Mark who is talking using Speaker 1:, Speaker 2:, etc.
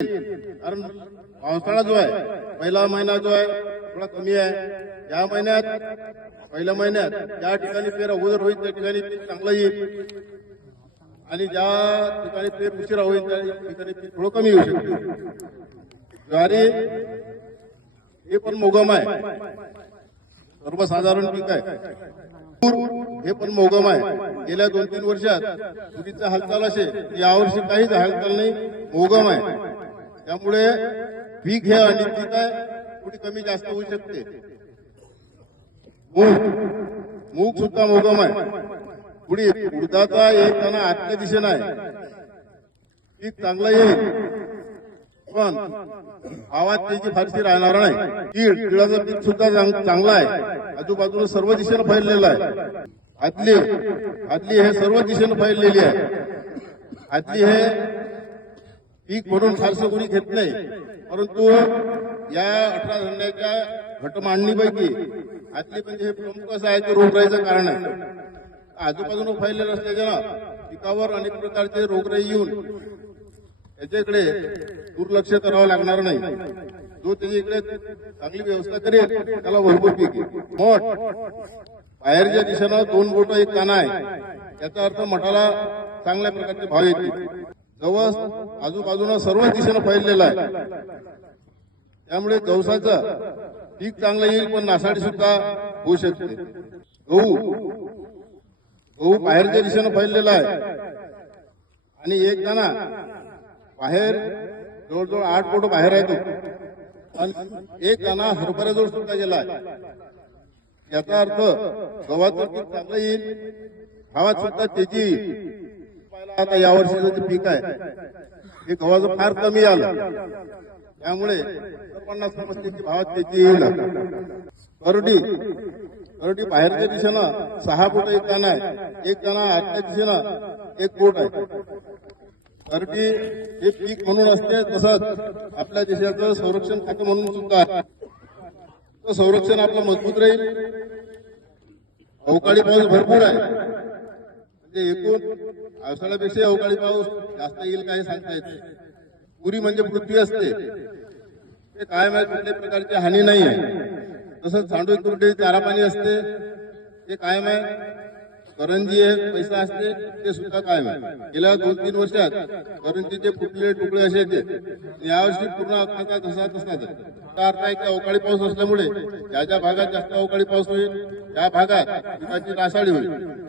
Speaker 1: कारण पावसाळा जो आहे पहिला महिना जो आहे थोडा कमी आहे. या महिन्यात पहिल्या महिन्यात ज्या ठिकाणी पेर अगोदर होईल त्या ठिकाणी पीक चांगलं येईल. आणि ज्या ठिकाणी पेर उशिरा होईल त्या ठिकाणी पीक थोडं कमी येऊ शकते. ज्वारी हे पण मोगम आहे. सर्वसाधारण पीक आहे. हे पण मोगम आहे. गेल्या दोन तीन वर्षात तुरीचा हालचाल असे यावर्षी काहीच हालचाल नाही. मोगम आहे. त्यामुळे पीक हे अनिश्चित आहे कुठे कमी जास्त होऊ शकते. मूग. मूग सुद्धा मोगम आहे. पुढे उडदाचा येताना आतल्या दिशेनं आहे. पीक चांगलं येईल. पण आवाज त्याची फारशी राहणार नाही. कीड तिळाचं पीक सुद्धा चांग- चांगलं आहे. आजूबाजूला सर्व दिशेनं फैललेलं आहे. आदली आदली हे सर्व दिशेनं फैललेली आहे. आदली हे पीक म्हणून फारसं कोणी घेत नाही. परंतु या अठरा धंद्याच्या घटमांडणीपैकी आदली म्हणजे हे प्रमुख असं आहे ते रोगराईचं कारण आहे. आजूबाजून फैललेलं असल्याच्या पिकावर अनेक प्रकारचे रोगराई येऊन याच्याकडे दुर्लक्ष करावं लागणार नाही. जो त्याच्याकडे चांगली व्यवस्था करेल त्याला भरपूर पीक मठ बाहेरच्या दिशेनं दोन बोट एक काना आहे. याचा अर्थ मठाला चांगल्या प्रकारचे भाव येतील. जवळ आजूबाजूला सर्व दिशेनं फैललेला आहे. त्यामुळे गवसाचं पीक चांगलं येईल पण नासाडी सुद्धा होऊ शकते. गहू. गहू बाहेरच्या दिशेनं फैललेला आहे. आणि एक दाना बाहेर जवळजवळ आठ फोटो बाहेर आहे तो आणि एक दाना हरभऱ्याजवळ सुद्धा गेला आहे. याचा अर्थ गव्हाचं पीक चांगलं येईल भावात सुद्धा तेजी येईल. या आता जे पीक आहे हे गव्हाचं फार कमी आलं. त्यामुळे सर्वांना समजते की भावात त्याची येईल. करडी करडी बाहेरच्या दिशेनं सहा फुट एक दाना आहे. एक दाना आजच्या दिशेनं एक बोट आहे. करडी हे पीक म्हणून असते तसंच आपल्या देशाचं संरक्षण खातं म्हणून सुद्धा आहे. तर संरक्षण आपलं मजबूत राहील. अवकाळी पाऊस भरपूर आहे. म्हणजे एकूण पावसाळ्यापेक्षा अवकाळी पाऊस जास्त येईल काही सांगता येत नाही. पुरी म्हणजे पृथ्वी असते. ते कायम आहे कुठल्याही प्रकारची हानी नाही आहे. तसंच सांडू कुरडे चारा पाणी असते. ते कायम आहे. करंजी आहे पैसा असते ते सुद्धा कायम आहे. गेल्या दोन तीन वर्षात करंजीचे फुटलेले तुकडे असे येते. यावर्षी पूर्ण अक्षता तसा तसाच त्याचा अर्थ आहे की अवकाळी पाऊस असल्यामुळे ज्या ज्या भागात जास्त अवकाळी पाऊस होईल त्या भागात पिकाची नासाडी होईल.